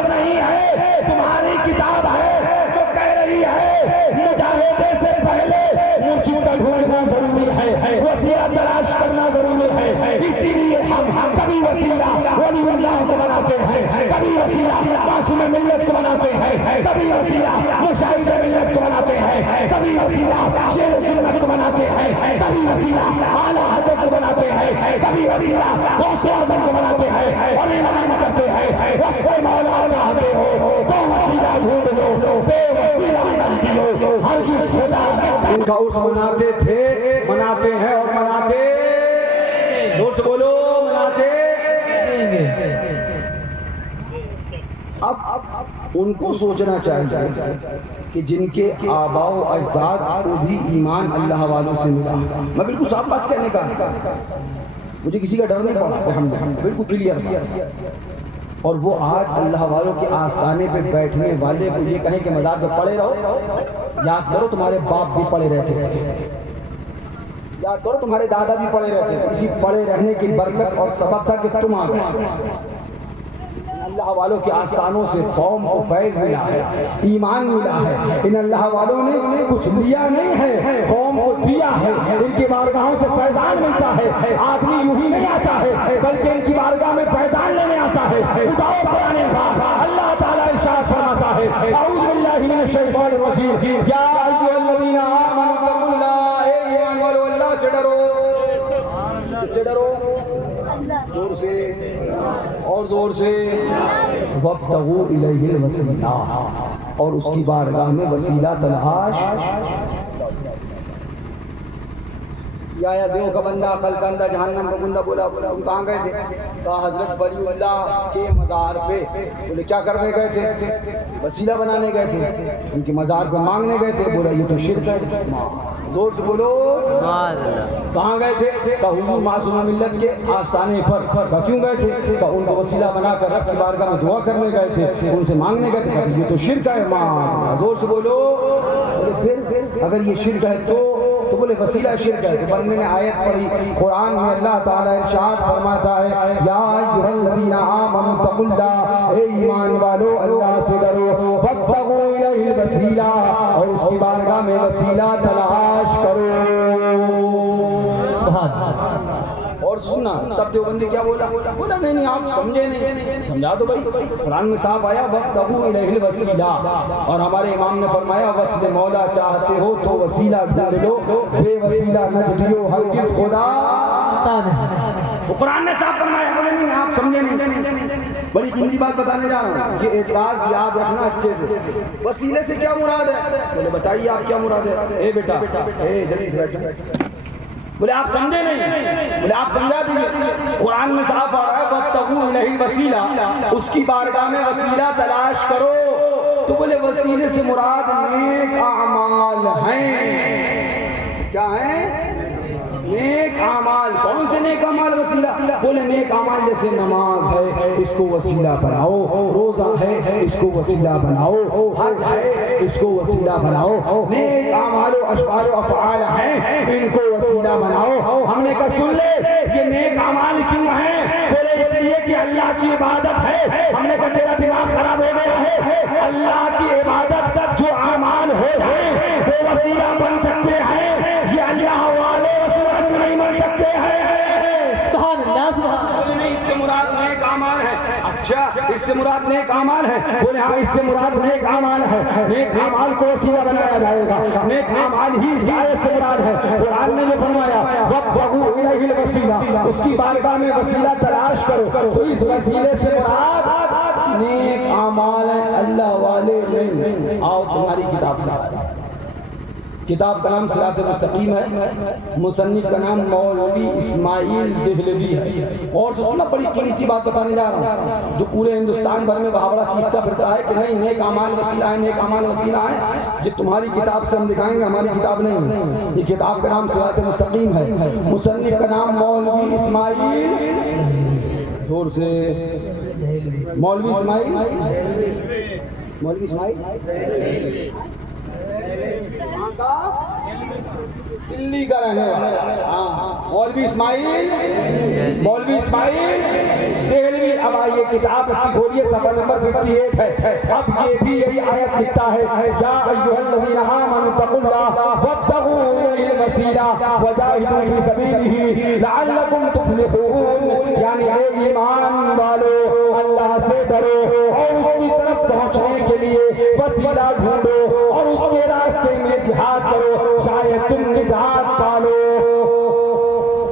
کتاب نہیں ہے، تمہاری کتاب ہے جو کہہ رہی ہے مجاہدے سے پہلے مرشد کا ڈھونڈنا ضروری ہے، وسیلہ تلاش کرنا ضروری ہے۔ اسی لیے ہم کبھی وسیلہ ولی اللہ کو بناتے ہیں، کبھی وسیلہ معصوم ملت کو بناتے ہیں، کبھی وسیلہ مشاہد ملت کو بناتے ہیں، کبھی وسیلہ شیر سنت کو بناتے ہیں، کبھی وسیلہ اعلیٰ حضرت کو بناتے ہیں، کبھی وسیلہ غوث اعظم کو بناتے ہیں اور اعلان کرتے ہیں وصف مولا چاہتے ہو تو وسیلہ ڈھونڈ لو، بے وسیلہ نہ لو، ہرگز خدا ان کا عرس مناتے تھے، مناتے ہیں اور مناتے، زور سے بولو، مناتے۔ اب ان کو سوچنا چاہیے کہ جن کے آباء و اجداد کو بھی ایمان اللہ والوں سے ملا۔ میں بالکل صاف بات کہنے کا، مجھے کسی کا ڈر نہیں پڑا، الحمدللہ بالکل کلیئر۔ اور وہ آج اللہ والوں کے آستانے پہ بیٹھنے والے کو یہ کہیں کہ مزار پہ پڑے رہو، یاد کرو تمہارے باپ بھی پڑے رہتے تھے، یاد کرو تمہارے دادا بھی پڑے رہتے تھے، اسی پڑے رہنے کی برکت اور سبب تھا کہ تم آ گئے۔ اللہ والوں کے آستانوں سے قوم کو فیض ملا ہے، ایمان ملا ہے۔ ان اللہ والوں نے کچھ لیا نہیں ہے، قوم کو دیا ہے۔ ان کی بارگاہوں سے فیضان ملتا ہے، آدمی یوں ہی نہیں آتا ہے بلکہ ان کی بارگاہ میں فیضان لینے آتا ہے۔ اٹھاؤ قرآن پاک، اللہ تعالیٰ ارشاد فرماتا ہے اعوذ باللہ من الشیطان الرجیم، یا ایھا الذین آمنوا اتقوا اللہ، اے ایمان والو اللہ سے ڈرو، کس سے ڈرو؟ زور سے اور زور سے، وابتغوا الیہ الوسیلہ، اور اس کی بارگاہ میں وسیلہ تلاش۔ یا دیو کا بندہ کل کا اندر جہنم کا بندہ بولا کہاں گئے تھے؟ کہا حضرت ولی اللہ کے مزار پہ۔ بولے کیا کرنے گئے تھے؟ وسیلہ بنانے گئے تھے، ان کے مزار پہ مانگنے گئے تھے۔ بولا یہ تو شرک ہے، زور سے بولو۔ کہاں گئے تھے؟ کہا حضور معصوم ملت کے آستانے پر۔ کہا کیوں گئے تھے؟ کہا ان کا وسیلہ بنا کر رب کی بارگاہ میں دعا کرنے گئے تھے، ان سے مانگنے گئے تھے۔ کہا یہ تو شرک ہے، زور سے بولو۔ پھر اگر یہ شرک ہے تو بولے وسیلہ شرک ہے۔ تو بندے نے آیت پڑھی قرآن میں، اللہ تعالیٰ ارشاد فرماتا ہے یا ایھا الذین آمنوا اتقوا اللہ، اے ایمان والو اللہ سے ڈرو، وابتغوا الیہ الوسیلہ، اور اس کی بارگاہ میں وسیلہ تلاش کرو۔ اور سننا تب دیوبندی کیا بولا؟ بولا نہیں آپ سمجھے نہیں، سمجھا دو بھائی، قرآن میں صاحب آیا وابتغوا الیہ الوسیلہ، اور ہمارے امام نے فرمایا وصل مولا چاہتے ہو تو وسیلہ ڈھونڈ لو، بے وسیلہ نہ دیو ہرگز خدا۔ وہ قرآن نے صاحب فرمایا، بولے نہیں آپ سمجھے نہیں، بڑی قیمتی بات بتانے جا رہا ہوں، یہ اعتراض یاد رکھنا اچھے سے۔ وسیلے سے کیا مراد ہے؟ بولے بتائیے آپ کیا مراد ہے؟ اے بیٹا، اے جلدی سے بیٹھو۔ بولے آپ سمجھے نہیں، بولے آپ سمجھا دیجیے۔ قرآن میں صاف آ رہا ہے وابتغوا الیہ الوسیلہ، اس کی بارگاہ میں وسیلہ تلاش کرو۔ تو بولے وسیلے سے مراد نیک اعمال ہیں۔ کیا ہیں؟ نیک اعمال۔ کون سے نیک اعمال وسیلہ؟ بولے نیک اعمال جیسے نماز ہے اس کو وسیلہ بناؤ، روزہ ہے اس کو وسیلہ بناؤ، حج ہے اس کو وسیلہ بناؤ، نیک اعمال و اشعار و افعال ہیں ان کو وسیلہ بناؤ۔ ہم نے کہا سن لے یہ نیک اعمال کیوں ہیں؟ بولے اس لیے کہ اللہ کی عبادت ہے۔ ہم نے کہا تیرا دماغ خراب ہو گیا ہے، اللہ کی عبادت جو اعمال ہو ہیں وہ وسیلہ بن سکتے ہیں، یہ اللہ والے وسیلہ نہیں بن سکتے ہیں۔ سبحان اللہ، سبحان اللہ۔ اس سے مراد نیک اعمال ہے۔ اچھا اس سے مراد نیک اعمال ہے؟ بولے ہاں اس سے مراد نیک اعمال ہے، نیک اعمال کو وسیلہ بنایا جائے گا، نیک اعمال ہی اس آیت سے مراد ہے۔ قرآن نے جو فرمایا وابتغوا الیہ الوسیلہ، اس کی بارگاہ میں وسیلہ تلاش کرو، تو اس وسیلے سے مراد نیک اعمال ہیں، اللہ والے نہیں۔ آؤ تمہاری کتاب کا، کتاب کا نام صراط مستقیم ہے، مصنف کا نام مولوی اسماعیل دہلوی ہے۔ اور سننا بڑی قیمتی بات بتانے جا رہا ہوں، جو پورے ہندوستان بھر میں بہاورا چیختا پھرتا ہے کہ نہیں نیک اعمال وسیلہ ہے، نیک اعمال وسیلہ ہے، یہ تمہاری کتاب سے ہم دکھائیں گے، ہماری کتاب نہیں ہے۔ یہ کتاب کا نام صراط مستقیم ہے، مصنف کا نام مولوی اسماعیل، زور سے، مولوی اسماعیل، مولوی اسماعیل دلی کا رہنے والا، مولوی اسماعیل، مولوی اسماعیل دہلوی۔ اب یہ کتاب اس کی کھولیے صفحہ نمبر 58 ہے. اب یہ بھی یہی آیت لکھتا ہے یا ایھا الذین آمنوا اتقوا اللہ وابتغوا الیہ الوسیلہ وجاہدوا فی سبیلہ لعلکم تفلحون. یعنی اے ایمان والو اللہ سے ڈرو اور اس کی طرف پہنچنے کے لیے وسیلہ ڈھونڈو اور اس کے راستے میں جہاد کرو شاید تم نجات پالو.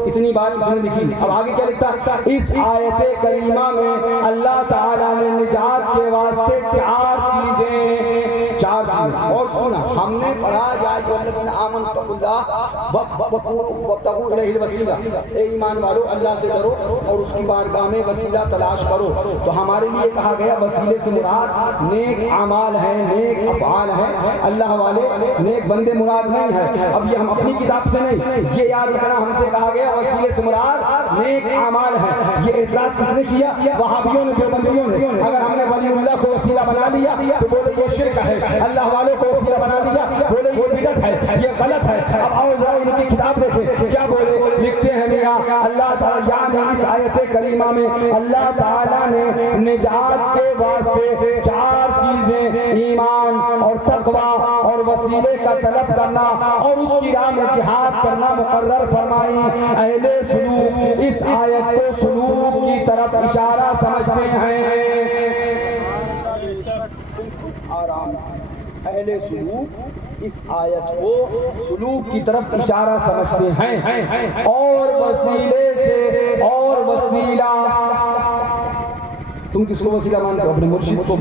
اتنی بات اس نے لکھی. اب آگے کیا لکھتا؟ اس آیت کریمہ میں اللہ تعالیٰ نے نجات کے واسطے چار چیزیں اور سنا ہم نے پڑھا یا ایھا الذین آمنوا اتقوا اللہ وابتغوا الیہ الوسیلہ. اے ایمان والو اللہ سے ڈرو اور اس کی بارگاہ میں وسیلہ تلاش کرو. تو ہمارے لیے کہا گیا وسیلے سے مراد نیک اعمال ہیں, نیک افعال ہیں. اللہ والے نیک بندے مراد نہیں ہیں. اب یہ ہم اپنی کتاب سے نہیں, یہ یاد رکھنا ہم سے کہا گیا وسیلے سے مراد نیک اعمال ہیں. یہ اعتراض کس نے کیا؟ وہابیوں نے, دیوبندیوں نے. اگر ہم نے ولی اللہ کو وسیلہ بنا لیا تو بولے یہ شرک ہے, اللہ والوں کو وسیلہ بنا لیا بولے یہ بدعت ہے, یہ غلط ہے. اب آؤ ذرا ان کی کتاب دیکھیں کیا بولے. لکھتے ہیں میاں اللہ تعالیٰ یعنی اس آیت کریمہ میں اللہ تعالیٰ نے نجات کے واسطے چار چیزیں ایمان اور تقوی اور وسیلے کا طلب کرنا اور اس کی راہ میں جہاد کرنا مقرر فرمائی. اہل سلوک اس آیت کو سلوک کی طرف اشارہ سمجھتے ہیں. آرام سے. اہل سلوک اس آیت کو سلوک کی طرف اشارہ سمجھتے ہیں. اور وسیلے سے اور وسیلہ, تم کس کو وسیلہ مانتے ہو؟ اپنے مرشد کو,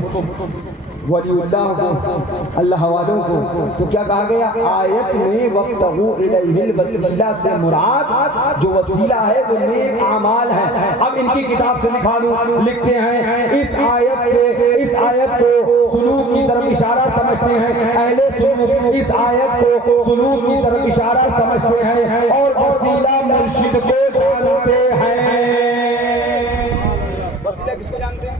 ولی اللہ کو, اللہ والوں کو. تو کیا کہا گیا آیت میں وابتغوا الیہ الوسیلہ سے مراد جو وسیلہ ہے وہ نیک اعمال ہیں. اب ان کی کتاب سے دکھا دوں. لکھتے ہیں اس آیت سے اس آیت کو سلوک کی طرف اشارہ سمجھتے ہیں. اہل سلوک اس آیت کو سلوک کی طرف اشارہ سمجھتے ہیں اور وسیلہ مرشد کو جانتے ہیں. وسیلہ کس کو جانتے ہیں؟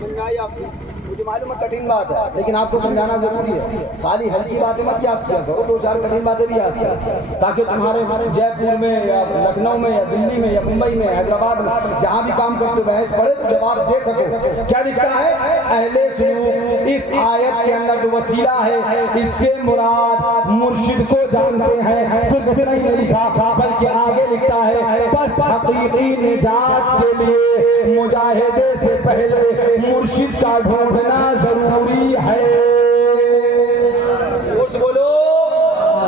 سمجھائیے آپ کو. مجھے معلوم ہے کٹھن بات ہے لیکن آپ کو سمجھانا ضروری ہے. خالی ہلکی باتیں مت یاد کیا کرو, دو چار کٹھن باتیں بھی یاد کیا تاکہ تمہارے جے پور میں یا لکھنؤ میں یا دلی میں یا ممبئی میں حیدرآباد میں جہاں بھی کام کرتے بحث پڑھے تو جواب دے سکو. کیا لکھتا ہے اہل سلوک اس آیت کے اندر جو وسیلہ ہے اس سے مراد مرشد کو جانتے ہیں. صرف اتنا ہی نہیں لکھا بلکہ آگے لکھتا ہے بس حقیقی نجات کے لیے مجاہدے سے پہلے مرشد کا ڈھونڈنا ضروری ہے. بولو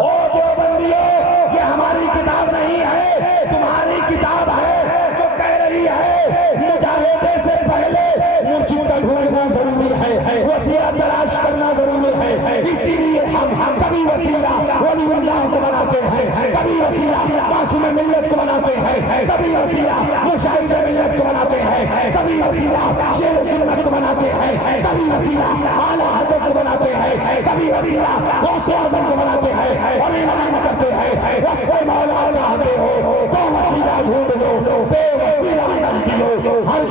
او دیوبندیوں, یہ ہماری کتاب نہیں ہے, تمہاری کتاب ہے جو کہہ رہی ہے مجاہدے سے پہلے مرشد کا ڈھونڈنا ضروری ہے, وسیلہ تلاش کرنا ضروری ہے. اسی لیے ہم کبھی وسیلہ ولی اللہ کو بناتے ہیں, کبھی وسیلہ معصوم ملت کو بناتے ہیں, کبھی وسیلہ مشاہد ملت کو بناتے ہیں, کبھی وسیلہ شیر سنت کو بناتے ہیں, کبھی وسیلہ اعلیٰ حضرت کو بناتے ہیں, کبھی وسیلہ غوث اعظم کو بناتے ہیں اور اعلان کرتے ہیں وصف مولا چاہتے ہو تو وسیلہ ڈھونڈ لو, بے وسیلہ نہ ملو. ہر